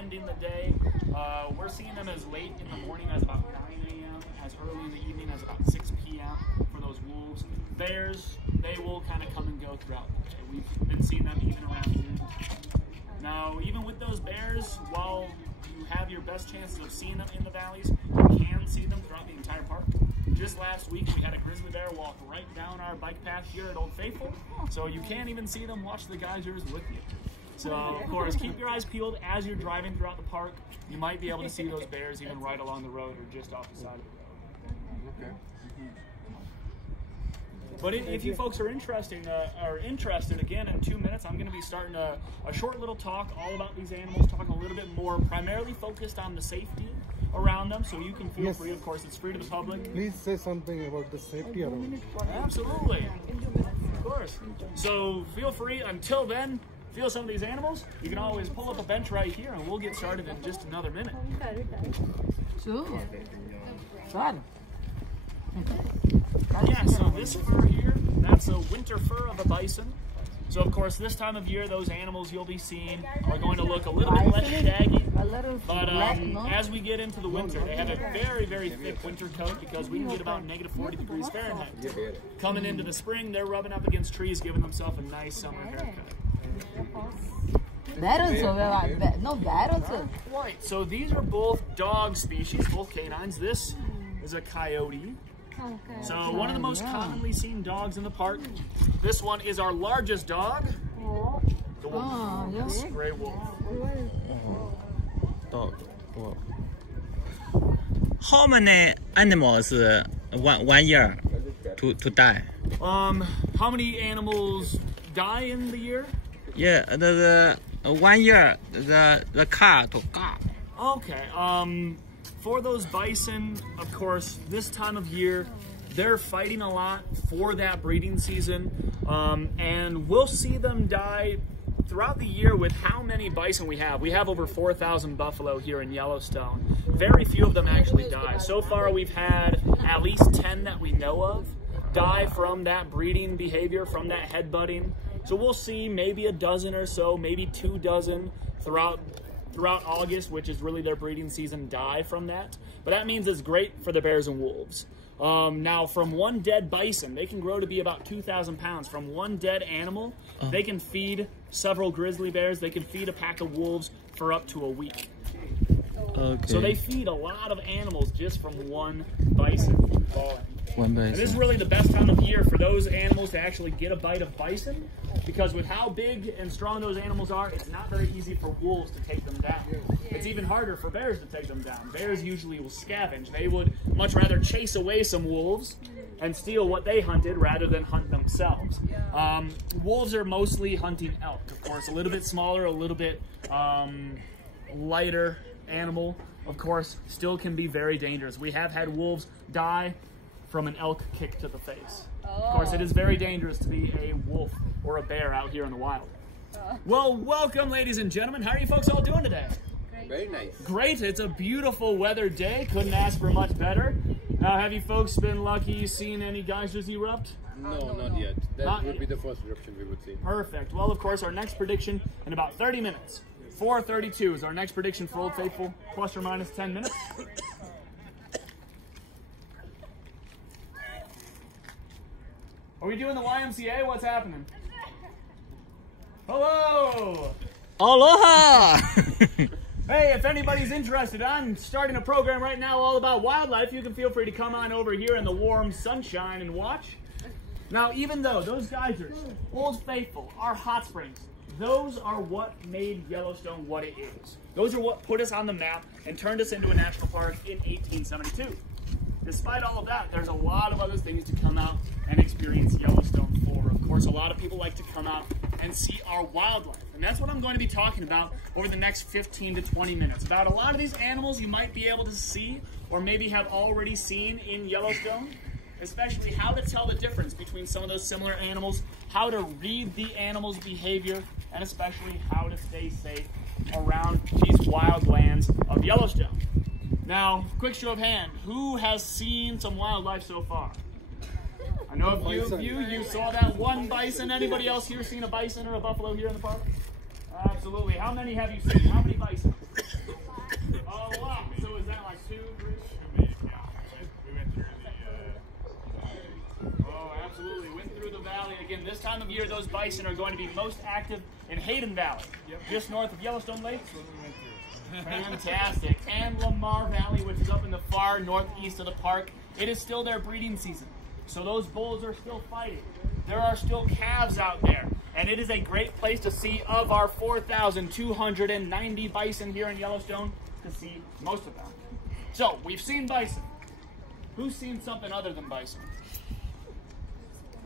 ending the day. We're seeing them as late in the morning as about 9 a.m., as early in the evening as about 6 p.m. for those wolves. Bears, they will kind of come and go throughout the day. We've been seeing them even around noon. Now, even with those bears, while you have your best chances of seeing them in the valleys, you can see them throughout the entire park. Just last week, we had a grizzly bear walk right down our bike path here at Old Faithful, so you can't even see them. Watch the geysers with you. So, of course, keep your eyes peeled as you're driving throughout the park. You might be able to see those bears even right along the road or just off the side of the road. Okay. But if you folks are interested, again, in 2 minutes, I'm going to be starting a short little talk all about these animals, talking a little bit more primarily focused on the safety around them, so you can feel free. Of course, it's free to the public. Please say something about the safety around. Absolutely. Of course. So feel free. Until then, feel some of these animals. You can always pull up a bench right here, and we'll get started in just another minute. Sure. Yeah, so this fur here, that's a winter fur of a bison. So of course, this time of year, those animals you'll be seeing are going to look a little bit less shaggy. But as we get into the winter, they have a very, very thick winter coat because we can get about -40 degrees Fahrenheit. Coming into the spring, they're rubbing up against trees, giving themselves a nice summer haircut. Right, so these are both dog species, both canines. This is a coyote. So one of the most commonly seen dogs in the park. This one is our largest dog, the wolf. Yes, gray wolf. Dog. Wow. How many animals one year to die? How many animals die in the year? Yeah, the 1 year the car to car. Okay. For those bison, of course, this time of year, they're fighting a lot for that breeding season, and we'll see them die throughout the year with how many bison we have. We have over 4,000 buffalo here in Yellowstone. Very few of them actually die. So far, we've had at least 10 that we know of die from that breeding behavior, from that headbutting. So we'll see maybe a dozen or so, maybe 2 dozen throughout August, which is really their breeding season, die from that. But that means it's great for the bears and wolves. Now, from one dead bison, they can grow to be about 2,000 pounds. From one dead animal, they can feed several grizzly bears. They can feed a pack of wolves for up to a week. Okay. So they feed a lot of animals just from one bison falling. One bison. And this is really the best time of year for those animals to actually get a bite of bison, because with how big and strong those animals are, it's not very easy for wolves to take them down. It's even harder for bears to take them down. Bears usually will scavenge. They would much rather chase away some wolves and steal what they hunted rather than hunt themselves. Wolves are mostly hunting elk, of course, a little bit smaller, a little bit lighter animal, of course, still can be very dangerous. We have had wolves die from an elk kick to the face. Of course, it is very dangerous to be a wolf or a bear out here in the wild. Well, welcome, ladies and gentlemen. How are you folks all doing today? Very nice. Great. It's a beautiful weather day. Couldn't ask for much better. Now, have you folks been lucky seeing any geysers erupt? No, not yet. That would be the first eruption we would see. Perfect. Well, of course, our next prediction in about 30 minutes. 4:32 is our next prediction for Old Faithful, plus or minus 10 minutes. Are we doing the YMCA? What's happening? Hello! Aloha! Hey, if anybody's interested, I'm starting a program right now all about wildlife. You can feel free to come on over here in the warm sunshine and watch. Now, even though those geysers, Old Faithful, our hot springs, those are what made Yellowstone what it is. Those are what put us on the map and turned us into a national park in 1872. Despite all of that, there's a lot of other things to come out and experience Yellowstone for. Of course, a lot of people like to come out and see our wildlife. And that's what I'm going to be talking about over the next 15 to 20 minutes. About a lot of these animals you might be able to see or maybe have already seen in Yellowstone. Especially how to tell the difference between some of those similar animals, how to read the animal's behavior, and especially how to stay safe around these wild lands of Yellowstone. Now, quick show of hand, who has seen some wildlife so far? I know a few of you saw that one bison. Anybody else here seen a bison or a buffalo here in the park? Absolutely. How many have you seen? How many bison? those bison are going to be most active in Hayden Valley, just north of Yellowstone Lake. Fantastic. And Lamar Valley, which is up in the far northeast of the park. It is still their breeding season. So those bulls are still fighting. There are still calves out there. And it is a great place to see, of our 4,290 bison here in Yellowstone, to see most of them. So, we've seen bison. Who's seen something other than bison?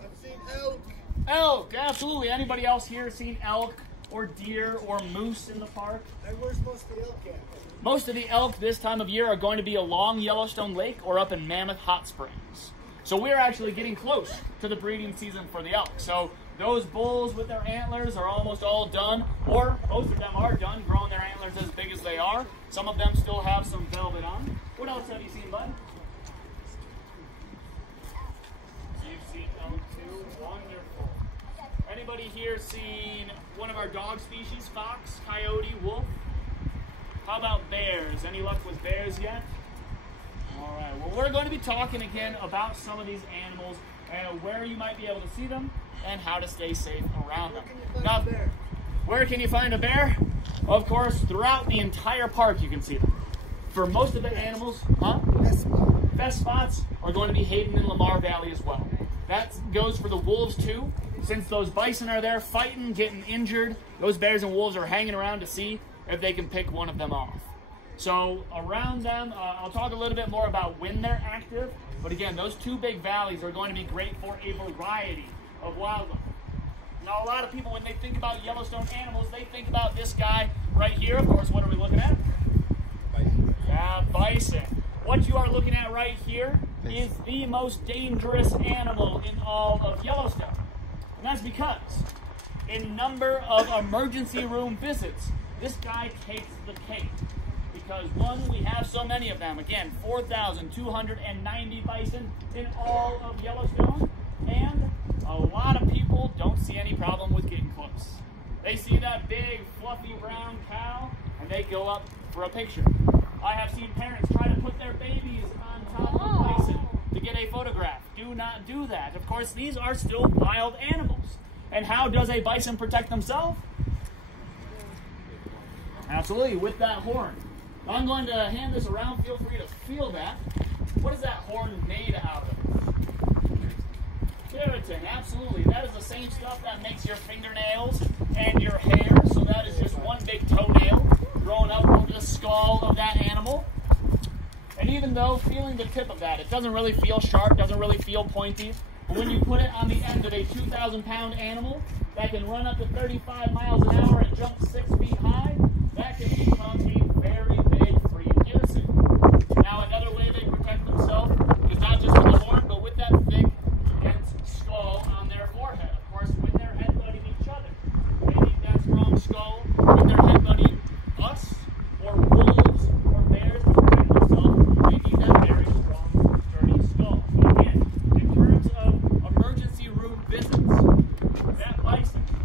I've seen elk. Elk, absolutely. Anybody else here seen elk or deer or moose in the park? And where's most of the elk at? Most of the elk this time of year are going to be along Yellowstone Lake or up in Mammoth Hot Springs. So we're actually getting close to the breeding season for the elk. So those bulls with their antlers are almost all done, or most of them are done, growing their antlers as big as they are. Some of them still have some velvet on. What else have you seen, bud? You've seen elk too. Wonderful. Anybody here seen one of our dog species? Fox, coyote, wolf? How about bears? Any luck with bears yet? All right, well, we're going to be talking again about some of these animals and where you might be able to see them and how to stay safe around them. Now, where can you find a bear? Of course, throughout the entire park you can see them. For most of the animals, best spots are going to be Hayden and Lamar Valley as well. That goes for the wolves too. Since those bison are there fighting, getting injured, those bears and wolves are hanging around to see if they can pick one of them off. So around them, I'll talk a little bit more about when they're active. But again, those two big valleys are going to be great for a variety of wildlife. Now, a lot of people, when they think about Yellowstone animals, they think about this guy right here. Of course, what are we looking at? Bison. Yeah, bison. What you are looking at right here is the most dangerous animal in all of Yellowstone. And that's because in number of emergency room visits, this guy takes the cake. Because one, we have so many of them. Again, 4,290 bison in all of Yellowstone. And a lot of people don't see any problem with getting close. They see that big, fluffy brown cow, and they go up for a picture. I have seen parents try to put their babies on top of bison to get a photograph. Do not do that. Of course, these are still wild animals. And how does a bison protect themselves? Absolutely, with that horn. I'm going to hand this around. Feel free to feel that. What is that horn made out of? Keratin, absolutely. That is the same stuff that makes your fingernails and your hair. So that is just one big toenail growing up over the skull of that animal. And even though feeling the tip of that, it doesn't really feel sharp, doesn't really feel pointy. But when you put it on the end of a 2,000-pound animal that can run up to 35 miles an hour and jump 6 feet high, that can become a very big free piercing. Now, another way they protect themselves is not just with the horn, but with that thick, dense skull on their forehead. Of course, when they're headbutting each other, they need that strong skull. When they're headbutting us, or wolves, or bears to protect themselves, they need that very strong, sturdy skull. So again, in terms of emergency room visits, that bison has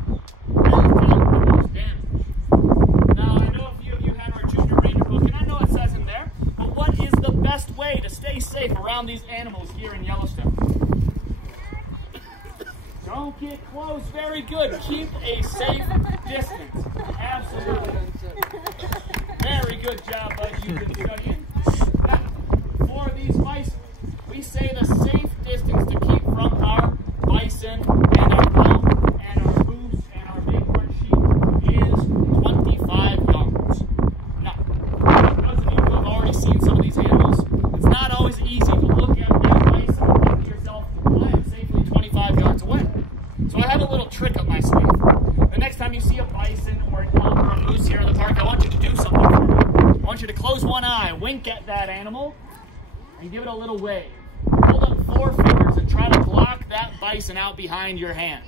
done the most damage. Now, I know a few of you have our Junior Ranger book, and I know it says in there, but what is the best way to stay safe around these animals here in Yellowstone? Don't get close. Very good. Keep a safe distance. Absolutely. Very good job, bud. You've been studying. Now, for these bison, we say the safe distance to keep from our bison and our elk and our moose and our bighorn sheep is 25 yards. Now, those of you who have already seen some of these animals, it's not always easy to look at that bison and think to yourself, I am safely 25 yards away. So I have a little trick up my sleeve. The next time you see a bison or an elk or a moose here in the park, I want you to do something for me. I want you to close one eye, wink at that animal, and give it a little wave. Hold up 4 fingers and try to block that bison out behind your hand.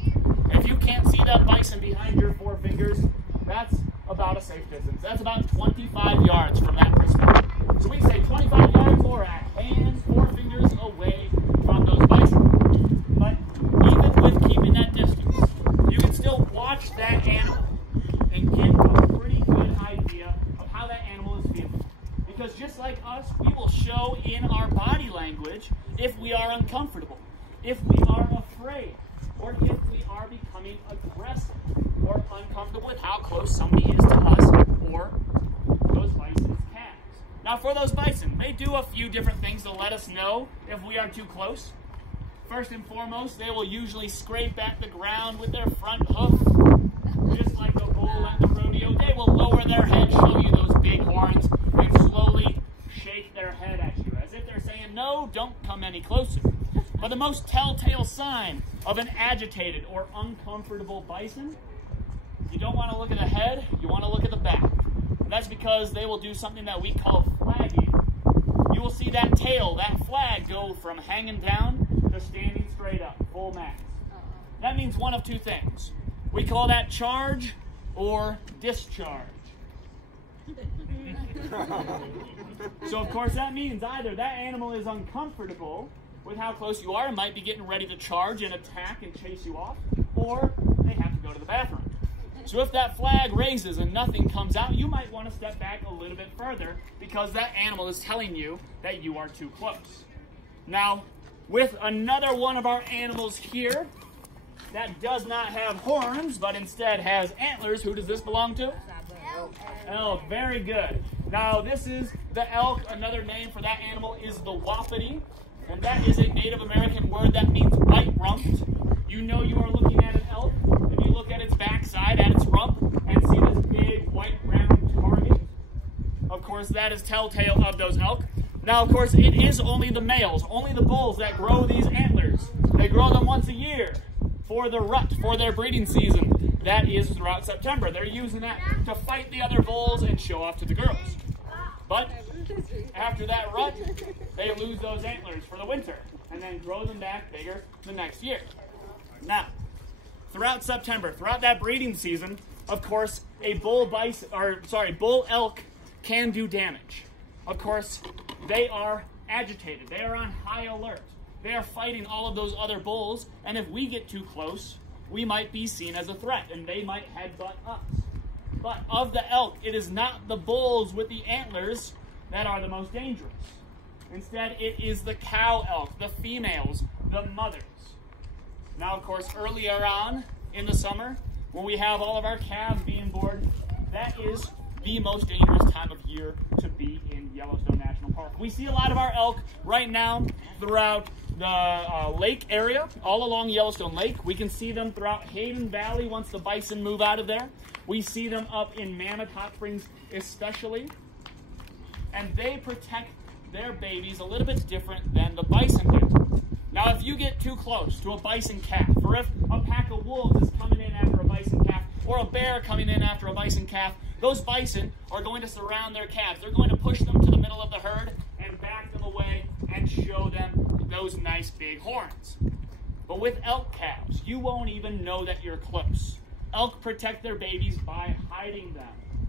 And if you can't see that bison behind your 4 fingers, that's about a safe distance. That's about 25 yards from that perspective. So we say 25 yards or a hand, 4 fingers away from those bison. But even with keeping that distance, you can still watch that animal and get a pretty good idea of how that animal is feeling. Because just like us, we will show in our body language if we are uncomfortable, if we are afraid, or if we are becoming aggressive or uncomfortable with how close somebody is to us or those bison's calves. Now for those bison, they do a few different things to let us know if we are too close. First and foremost, they will usually scrape at the ground with their front hoof. Just like the bull at the rodeo, they will lower their head, show you those big horns, and slowly shake their head at you, as if they're saying, no, don't come any closer. But the most telltale sign of an agitated or uncomfortable bison, you don't want to look at the head, you want to look at the back. And that's because they will do something that we call flagging. You will see that tail, that flag, go from hanging down to standing straight up, full max. That means one of two things. We call that charge or discharge. So of course that means either that animal is uncomfortable with how close you are and might be getting ready to charge and attack and chase you off, or they have to go to the bathroom. So if that flag raises and nothing comes out, you might want to step back a little bit further because that animal is telling you that you are too close. Now, with another one of our animals here that does not have horns, but instead has antlers, who does this belong to? Elk. Very good. Now, this is the elk. Another name for that animal is the wapiti, and that is a Native American word that means white-rumped. You know you are looking at an elk if you look at its backside, at its rump, and see this big white round target. Of course, that is telltale of those elk. Now, of course, it is only the males, only the bulls that grow these antlers. They grow them once a year for the rut, for their breeding season. That is throughout September. They're using that to fight the other bulls and show off to the girls. But after that rut, they lose those antlers for the winter and then grow them back bigger the next year. Now, throughout September, throughout that breeding season, of course, a bull elk can do damage. Of course, they are agitated. They are on high alert. They are fighting all of those other bulls, and if we get too close, we might be seen as a threat, and they might headbutt us. But of the elk, it is not the bulls with the antlers that are the most dangerous. Instead, it is the cow elk, the females, the mothers. Now, of course, earlier on in the summer, when we have all of our calves being born, that is the most dangerous time of year to be in Yellowstone National Park. We see a lot of our elk right now throughout the lake area, all along Yellowstone Lake. We can see them throughout Hayden Valley once the bison move out of there. We see them up in Mammoth Hot Springs especially. And they protect their babies a little bit different than the bison do. Now, if you get too close to a bison calf, or if a pack of wolves is coming in after a bison calf, or a bear coming in after a bison calf, those bison are going to surround their calves. They're going to push them to the middle of the herd and back them away and show them those nice big horns. But with elk calves, you won't even know that you're close. Elk protect their babies by hiding them,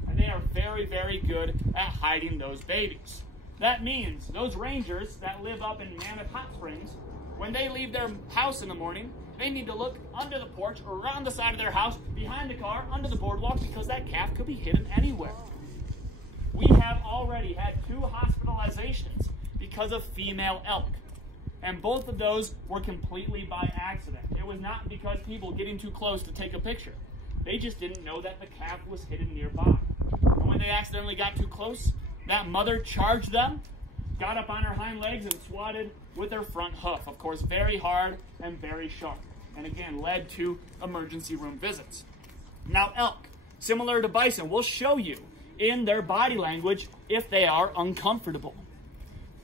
and they are very, very good at hiding those babies. That means those rangers that live up in Mammoth Hot Springs, when they leave their house in the morning, they need to look under the porch, around the side of their house, behind the car, under the boardwalk, because that calf could be hidden anywhere. We have already had 2 hospitalizations because of female elk. And both of those were completely by accident. It was not because people getting too close to take a picture. They just didn't know that the calf was hidden nearby. And when they accidentally got too close, that mother charged them, got up on her hind legs, and swatted with her front hoof. Of course, very hard and very sharp. And again, led to emergency room visits. Now, elk, similar to bison, will show you in their body language if they are uncomfortable.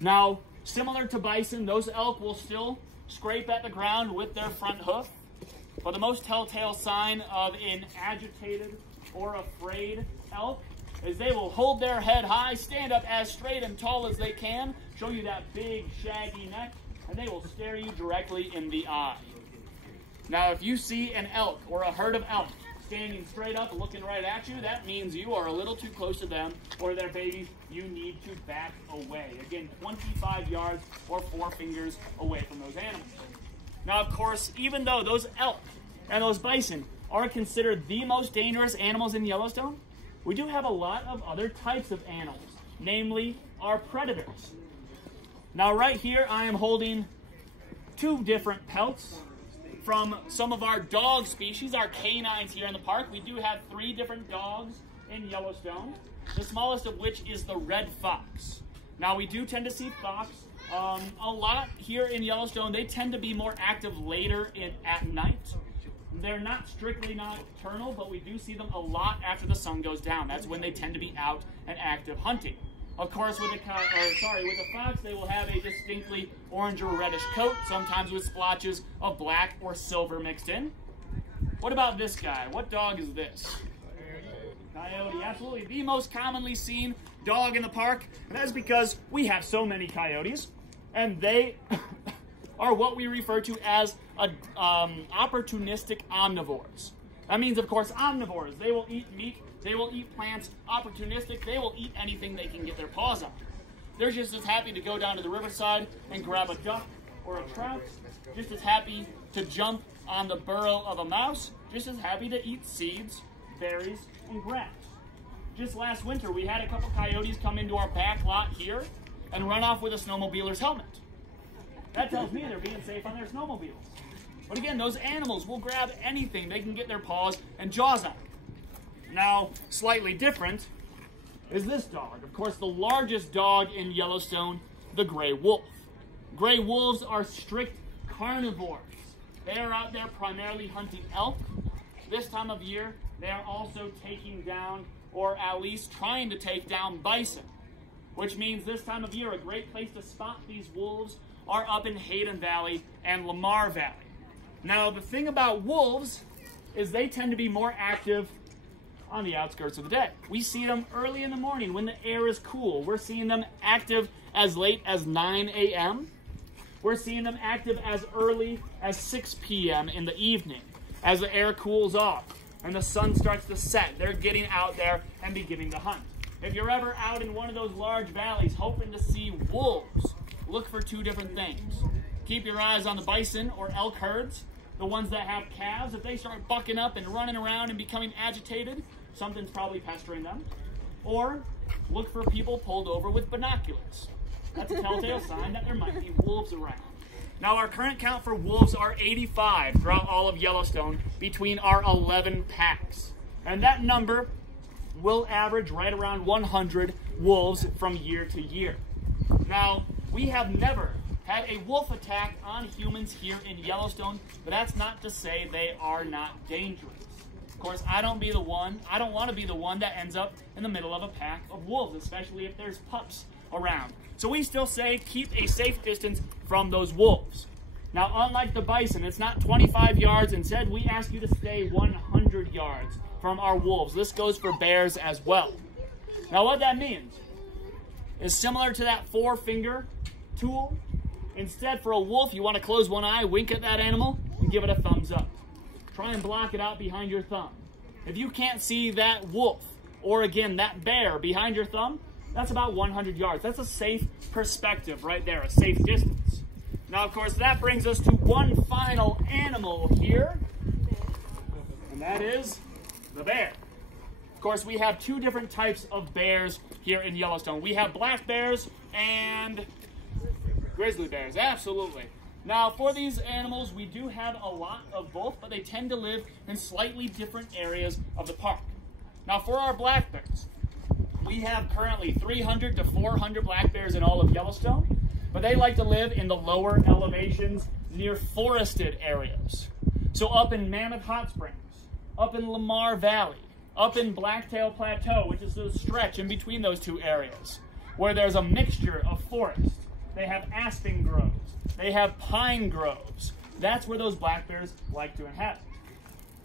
Now, similar to bison, those elk will still scrape at the ground with their front hoof. But the most telltale sign of an agitated or afraid elk is they will hold their head high, stand up as straight and tall as they can, show you that big shaggy neck, and they will stare you directly in the eye. Now, if you see an elk or a herd of elk standing straight up looking right at you, that means you are a little too close to them or their babies. You need to back away. Again, 25 yards or 4 fingers away from those animals. Now, of course, even though those elk and those bison are considered the most dangerous animals in Yellowstone, we do have a lot of other types of animals, namely our predators. Now, right here, I am holding 2 different pelts from some of our dog species, our canines here in the park. We do have 3 different dogs in Yellowstone, the smallest of which is the red fox. Now, we do tend to see fox a lot here in Yellowstone. They tend to be more active later at night. They're not strictly nocturnal, but we do see them a lot after the sun goes down. That's when they tend to be out and active hunting. Of course, with a fox, they will have a distinctly orange or reddish coat, sometimes with splotches of black or silver mixed in. What about this guy? What dog is this? Coyote, absolutely the most commonly seen dog in the park, and that is because we have so many coyotes, and they are what we refer to as opportunistic omnivores. That means, of course, omnivores. They will eat meat, they will eat plants. Opportunistic, they will eat anything they can get their paws on. They're just as happy to go down to the riverside and grab a duck or a trout, just as happy to jump on the burrow of a mouse, just as happy to eat seeds, berries, and grass. Just last winter, we had a couple coyotes come into our back lot here and run off with a snowmobiler's helmet. That tells me they're being safe on their snowmobiles. But again, those animals will grab anything they can get their paws and jaws on. Now, slightly different is this dog. Of course, the largest dog in Yellowstone, the gray wolf. Gray wolves are strict carnivores. They are out there primarily hunting elk. This time of year, they are also taking down, or at least trying to take down, bison, which means this time of year, a great place to spot these wolves are up in Hayden Valley and Lamar Valley. Now, the thing about wolves is they tend to be more active on the outskirts of the day. We see them early in the morning when the air is cool. We're seeing them active as late as 9 a.m. We're seeing them active as early as 6 p.m. in the evening as the air cools off and the sun starts to set. They're getting out there and beginning to hunt. If you're ever out in one of those large valleys hoping to see wolves, look for 2 different things. Keep your eyes on the bison or elk herds, the ones that have calves. If they start bucking up and running around and becoming agitated, something's probably pestering them. Or look for people pulled over with binoculars. That's a telltale sign that there might be wolves around. Now, our current count for wolves are 85 throughout all of Yellowstone between our 11 packs. And that number will average right around 100 wolves from year to year. Now, we have never had a wolf attack on humans here in Yellowstone, but that's not to say they are not dangerous. Of course, I don't want to be the one that ends up in the middle of a pack of wolves, especially if there's pups around. So we still say keep a safe distance from those wolves. Now, unlike the bison, it's not 25 yards. Instead, we ask you to stay 100 yards from our wolves. This goes for bears as well. Now, what that means is similar to that 4-finger tool. Instead, for a wolf, you want to close one eye, wink at that animal, and give it a thumbs up. Try and block it out behind your thumb. If you can't see that wolf, or again, that bear behind your thumb, that's about 100 yards. That's a safe perspective right there, a safe distance. Now, of course, that brings us to one final animal here, and that is the bear. Of course, we have 2 different types of bears here in Yellowstone. We have black bears and grizzly bears, absolutely. Now, for these animals, we do have a lot of both, but they tend to live in slightly different areas of the park. Now, for our black bears, we have currently 300 to 400 black bears in all of Yellowstone, but they like to live in the lower elevations near forested areas. So up in Mammoth Hot Springs, up in Lamar Valley, up in Blacktail Plateau, which is the stretch in between those 2 areas, where there's a mixture of forest. They have aspen groves. They have pine groves. That's where those black bears like to inhabit.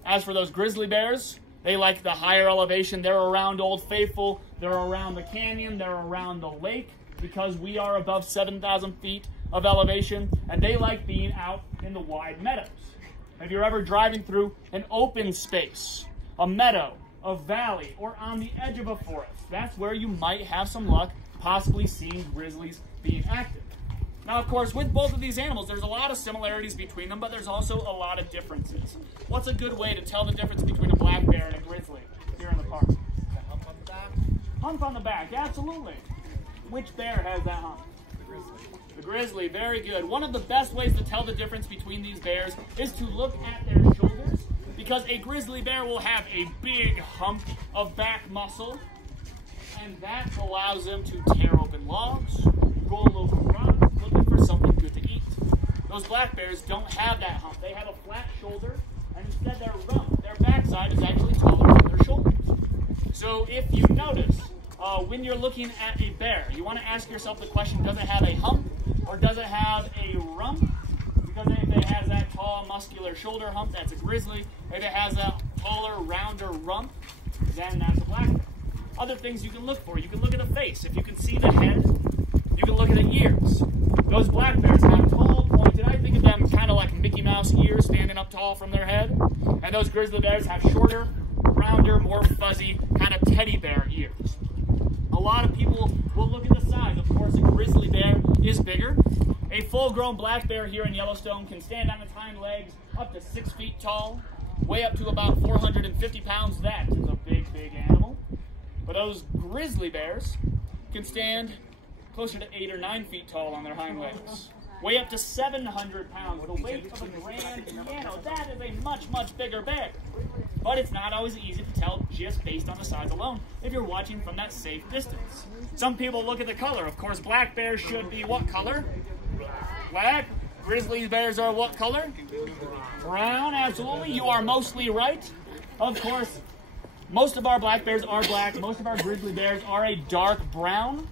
As for those grizzly bears, they like the higher elevation. They're around Old Faithful. They're around the canyon. They're around the lake because we are above 7,000 feet of elevation, and they like being out in the wide meadows. If you're ever driving through an open space, a meadow, a valley, or on the edge of a forest, that's where you might have some luck possibly seeing grizzlies being active. Now, of course, with both of these animals, there's a lot of similarities between them, but there's also a lot of differences. What's a good way to tell the difference between a black bear and a grizzly here in the park? The hump on the back. Hump on the back, absolutely. Which bear has that hump? The The grizzly, very good. One of the best ways to tell the difference between these bears is to look at their shoulders, because a grizzly bear will have a big hump of back muscle, and that allows them to tear open logs, roll over rocks, looking for something good to eat. Those black bears don't have that hump. They have a flat shoulder, and instead their rump, their backside, is actually taller than their shoulders. So if you notice, when you're looking at a bear, you want to ask yourself the question, does it have a hump or does it have a rump? Because if it has that tall, muscular shoulder hump, that's a grizzly. If it has a taller, rounder rump, then that's a black bear. Other things you can look for, you can look at the face. If you can see the head, you can look at the ears. Those black bears have tall, pointed, I think of them kind of like Mickey Mouse ears standing up tall from their head. And those grizzly bears have shorter, rounder, more fuzzy, kind of teddy bear ears. A lot of people will look at the size. Of course, a grizzly bear is bigger. A full-grown black bear here in Yellowstone can stand on its hind legs up to 6 feet tall, weigh up to about 450 pounds. That is a big, big animal. But those grizzly bears can stand closer to 8 or 9 feet tall on their hind legs, weigh up to 700 pounds, the weight of a grand piano. That is a much, much bigger bear. But it's not always easy to tell just based on the size alone if you're watching from that safe distance. Some people look at the color. Of course, black bears should be what color? Black. Grizzly bears are what color? Brown, absolutely. You are mostly right. Of course, most of our black bears are black. Most of our grizzly bears are a dark brown.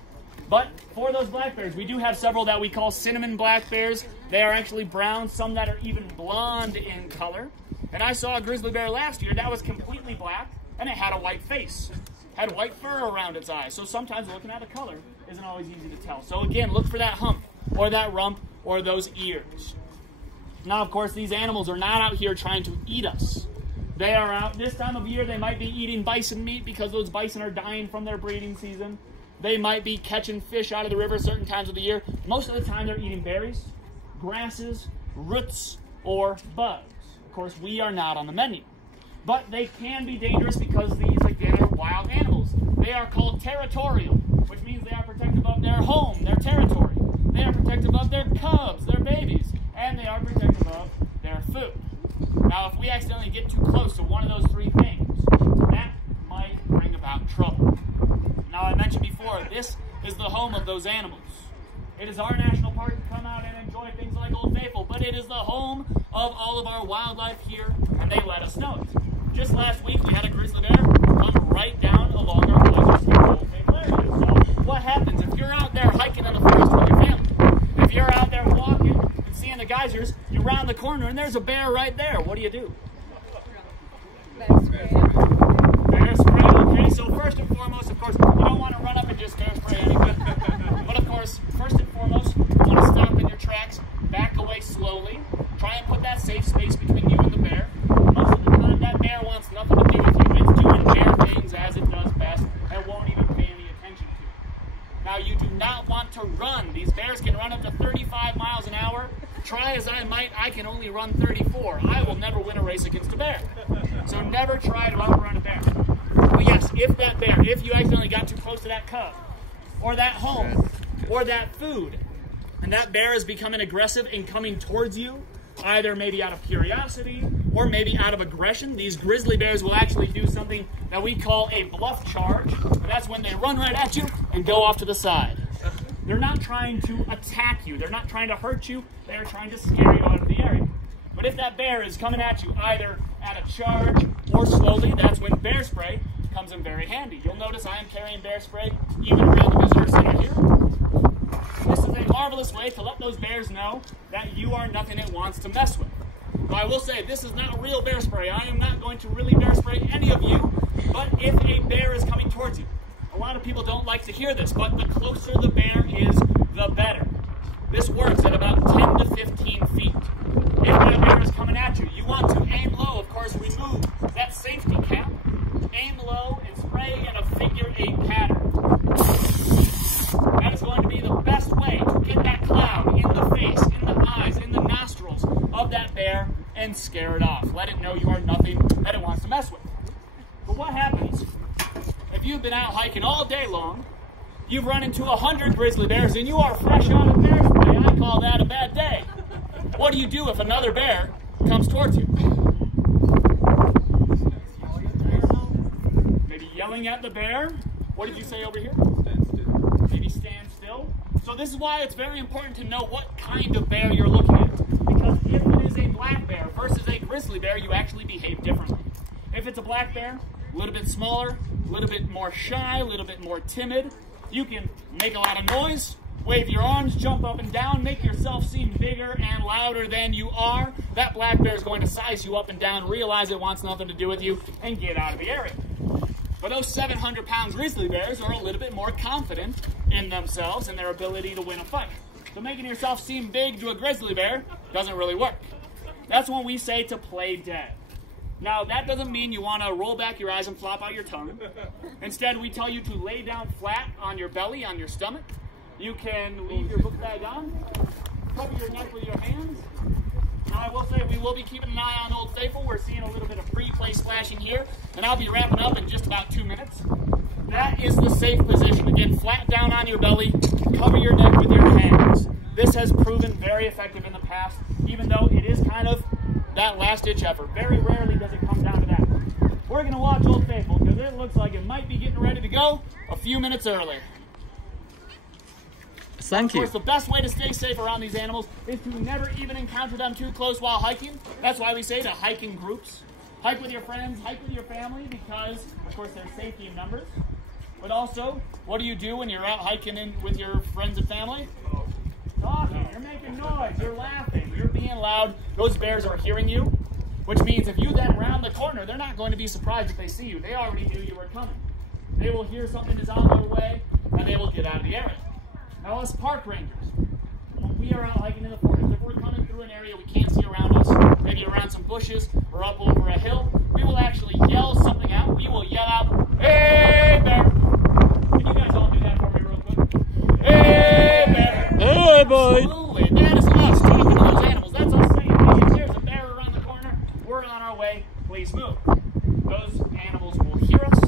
But for those black bears, we do have several that we call cinnamon black bears. They are actually brown, some that are even blonde in color. And I saw a grizzly bear last year that was completely black, and it had a white face. Had white fur around its eyes. So sometimes looking at the color isn't always easy to tell. So again, look for that hump, or that rump, or those ears. Now, of course, these animals are not out here trying to eat us. They are out, this time of year, they might be eating bison meat because those bison are dying from their breeding season. They might be catching fish out of the river certain times of the year. Most of the time, they're eating berries, grasses, roots, or bugs. Of course, we are not on the menu. But they can be dangerous because these, again, are wild animals. They are called territorial, which means they are protective of their home, their territory. They are protective of their cubs, their babies, and they are protective of their food. Now, if we accidentally get too close to one of those three things, that might bring about trouble. Now, I mentioned before, this is the home of those animals. It is our national park to come out and enjoy things like Old Faithful, but it is the home of all of our wildlife here, and they let us know it. Just last week, we had a grizzly bear come right down along our geysers in Old Faithful area. So what happens if you're out there hiking in the forest with your family? If you're out there walking and seeing the geysers, you round the corner and there's a bear right there. What do you do? Bear spray. Okay, so first and foremost, of course, you don't want to run up and just bear spray anything. But of course, first and foremost, you want to stop in your tracks, back away slowly, try and put that safe space between you and the bear. Most of the time, that bear wants nothing to do with you. It's doing bear things as it does best and won't even pay any attention to you. Now, you do not want to run. These bears can run up to 35 miles an hour. Try as I might, I can only run 34. I will never win a race against a bear. So never try to outrun a bear. But yes, if that bear, if you accidentally got too close to that cub, or that home, or that food, and that bear is becoming aggressive and coming towards you, either maybe out of curiosity or maybe out of aggression, these grizzly bears will actually do something that we call a bluff charge. And that's when they run right at you and go off to the side. They're not trying to attack you. They're not trying to hurt you. They're trying to scare you out of the area. But if that bear is coming at you either at a charge or slowly, that's when bear spray comes in very handy. You'll notice I am carrying bear spray even around the visitor center here. This is a marvelous way to let those bears know that you are nothing it wants to mess with. But I will say, this is not real bear spray. I am not going to really bear spray any of you, but if a bear is coming towards you, a lot of people don't like to hear this, but the closer the bear is, the better. This works at about 10 to 15 feet. If that bear is coming at you, you want to aim low, of course, remove that safety cap, aim low, and spray in a figure-8 pattern. That is going to be the best way to get that cloud in the face, in the eyes, in the nostrils of that bear and scare it off. Let it know you are nothing that it wants to mess with. But what happens if you've been out hiking all day long, you've run into 100 grizzly bears and you are fresh out of bear spray. I call that a bad day. What do you do if another bear comes towards you? Maybe yelling at the bear. What did you say over here? Stand still. Maybe stand still. So this is why it's very important to know what kind of bear you're looking at. Because if it is a black bear versus a grizzly bear, you actually behave differently. If it's a black bear, a little bit smaller, a little bit more shy, a little bit more timid, you can make a lot of noise, wave your arms, jump up and down, make yourself seem bigger and louder than you are. That black bear is going to size you up and down, realize it wants nothing to do with you, and get out of the area. But those 700-pound grizzly bears are a little bit more confident in themselves and their ability to win a fight. So making yourself seem big to a grizzly bear doesn't really work. That's when we say to play dead. Now, that doesn't mean you want to roll back your eyes and flop out your tongue. Instead, we tell you to lay down flat on your belly, on your stomach. You can leave your book bag on, cover your neck with your hands. Now, I will say we will be keeping an eye on Old Faithful. We're seeing a little bit of pre-play splashing here, and I'll be wrapping up in just about 2 minutes. That is the safe position. Again, flat down on your belly, cover your neck with your hands. This has proven very effective in the past, even though it is kind of that last-ditch effort. Very rarely does it come down to that. We're going to watch Old Faithful because it looks like it might be getting ready to go a few minutes early. Thank you. Of course, the best way to stay safe around these animals is to never even encounter them too close while hiking. That's why we say to hike in groups. Hike with your friends, hike with your family because, of course, there's safety in numbers. But also, what do you do when you're out hiking with your friends and family? Talking, you're making noise, you're laughing, you're being loud. Those bears are hearing you, which means if you then round the corner, they're not going to be surprised if they see you. They already knew you were coming. They will hear something is on their way, and they will get out of the area. Now, us park rangers, when we are out hiking in the forest, if we're coming through an area we can't see around us, maybe around some bushes or up over a hill, we will actually yell something out. We will yell out, "Hey, bear!" Can you guys all do that for me real quick? Hey, bear! Hey, boy! Absolutely. That is us talking to those animals. That's us saying, "Hey, there's a bear around the corner. We're on our way. Please move." Those animals will hear us.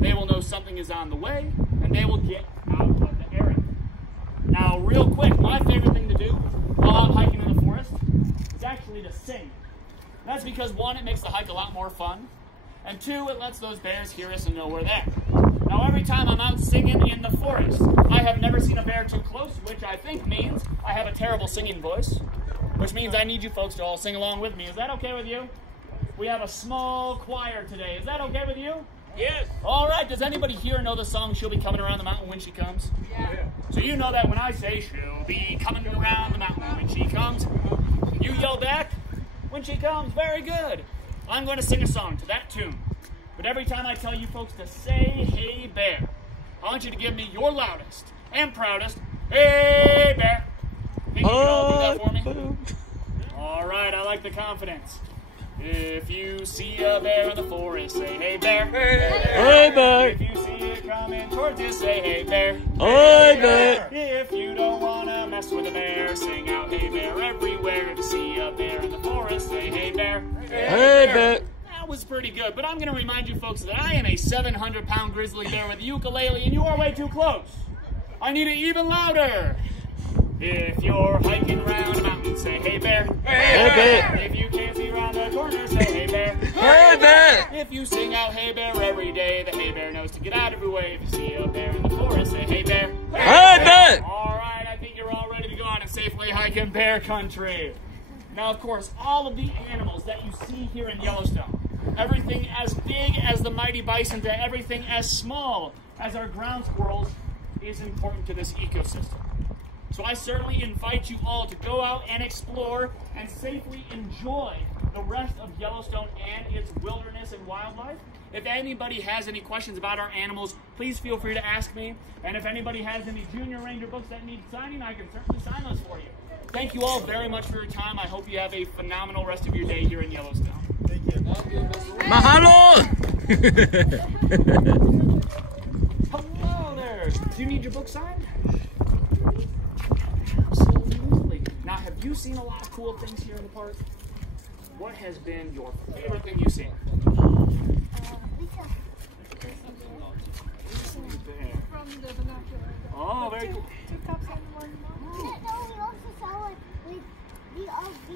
They will know something is on the way, and they will get out of the area. Now, real quick, my favorite thing to do while I'm hiking in the forest is actually to sing. That's because, one, it makes the hike a lot more fun, and two, it lets those bears hear us and know we're there. Now, every time I'm out singing in the forest, I have never seen a bear too close, which I think means I have a terrible singing voice, which means I need you folks to all sing along with me. Is that okay with you? We have a small choir today. Is that okay with you? Yes. All right. Does anybody here know the song "She'll Be Coming Around the Mountain When She Comes"? Yeah. So you know that when I say "She'll be coming around the mountain when she comes," you yell back, "When she comes." Very good. I'm going to sing a song to that tune. But every time I tell you folks to say "Hey, bear," I want you to give me your loudest and proudest "Hey, bear." Think you can all do that for me? All right. I like the confidence. If you see a bear in the forest, say, "Hey, bear." Hey, bear. If you see it coming towards you, say, "Hey, bear." Hey, bear. If you don't want to mess with a bear, sing out, "Hey, bear," everywhere. If you see a bear in the forest, say, "Hey, bear." Hey, bear. That was pretty good, but I'm going to remind you folks that I am a 700-pound grizzly bear with a ukulele, and you are way too close. I need it even louder. If you're hiking around a mountain, say, "Hey, bear." Hey, bear. If you can't see around the corner, say, "Hey, bear." Hey, bear. If you sing out "Hey, bear" every day, the hey bear knows to get out of your way. If you see a bear in the forest, say, "Hey, bear." Hey, bear. All right, I think you're all ready to go out and safely hike in bear country. Now, of course, all of the animals that you see here in Yellowstone, everything as big as the mighty bison to everything as small as our ground squirrels, is important to this ecosystem. So I certainly invite you all to go out and explore and safely enjoy the rest of Yellowstone and its wilderness and wildlife. If anybody has any questions about our animals, please feel free to ask me. And if anybody has any Junior Ranger books that need signing, I can certainly sign those for you. Thank you all very much for your time. I hope you have a phenomenal rest of your day here in Yellowstone. Thank you. Mahalo. Hello there. Do you need your book signed? Absolutely. Now, have you seen a lot of cool things here in the park? What has been your favorite thing you've seen? From the binocular. Oh, very cool. Two cups and one mug. Yeah, no, we also saw it with the RV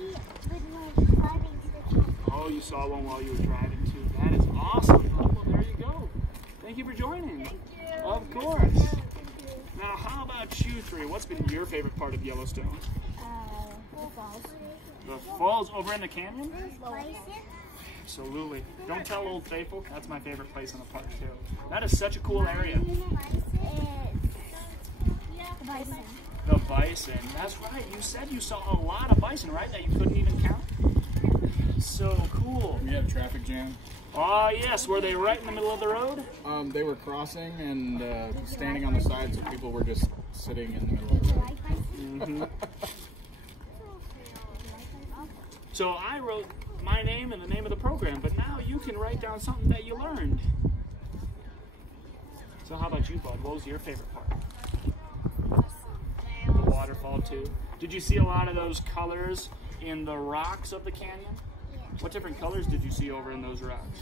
when we were driving to the camp. Oh, you saw one while you were driving too. That is awesome. Oh, well, there you go. Thank you for joining. Thank you. Of course. Now, how about you three? What's been your favorite part of Yellowstone? Falls. The falls over in the canyon? Bison. Absolutely. Don't tell Old Faithful. That's my favorite place in the park too. That is such a cool area. Bison. The bison. That's right. You said you saw a lot of bison, right? That you couldn't even count? So cool. We had a traffic jam. Oh, yes. Were they right in the middle of the road? They were crossing and standing on the side, so people were just sitting in the middle of the road. So I wrote my name and the name of the program, but now you can write down something that you learned. So how about you, Bud? What was your favorite part? The waterfall too. Did you see a lot of those colors in the rocks of the canyon? What different colors did you see over in those rocks?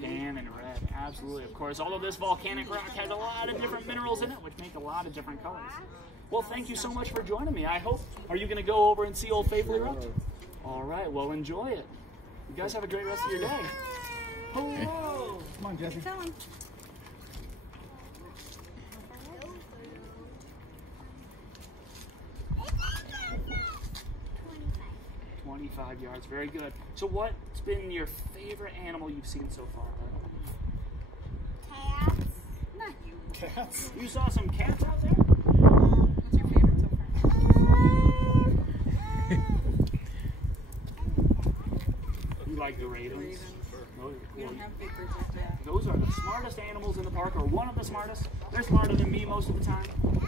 Tan and red, absolutely, of course. Although this volcanic rock has a lot of different minerals in it, which make a lot of different colors. Well, thank you so much for joining me. I hope, are you going to go over and see Old Faithful erupt? All right, well, enjoy it. You guys have a great rest of your day. Hello. Come on, Jesse. Tell him. 25 yards, very good. So what's been your favorite animal you've seen so far? Cats. Cats? You saw some cats out there? What's your favorite so far? You like the ravens? Ravens. Those are We cool. don't have big birds like that. Those are the smartest animals in the park, or one of the smartest. They're smarter than me most of the time.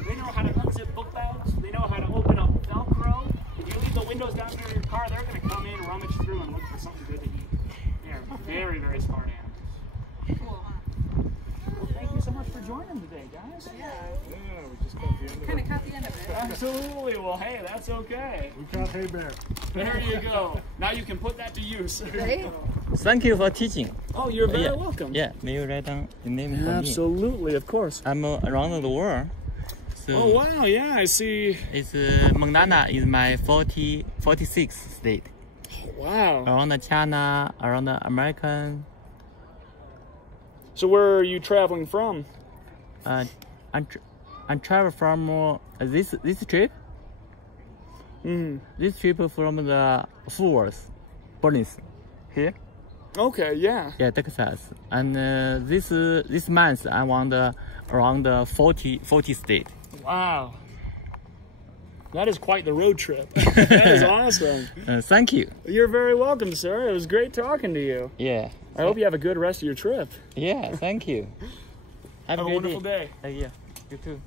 They know how to unzip book bags. They know how to open up Velcro. If you leave the windows down near your car, they're going to come in, rummage through, and look for something good to eat. They're very, very smart animals. Cool, huh? Well, thank you so much for joining today, guys. Yeah. Yeah, we just got the end of Kind it. of caught the end of it. Absolutely. Well, hey, that's okay. We caught hay bear. There you go. Now you can put that to use. Right? Thank you for teaching. Oh, you're very Yeah. welcome. Yeah, may you write down your name for me? Absolutely, of course. I'm around the world. So Oh, wow. Yeah, I see. it's Montana is my 46th state. Wow. Around China, around American. So where are you traveling from? I'm travel from this trip. This trip from the Fort Worth, here. Okay, yeah. Yeah, Texas. And this month I want around 40 state. Wow. That is quite the road trip. That is awesome. Thank you. You're very welcome, sir. It was great talking to you. Yeah. I hope you have a good rest of your trip. Yeah. Thank you. Have a great wonderful day. Yeah. You too.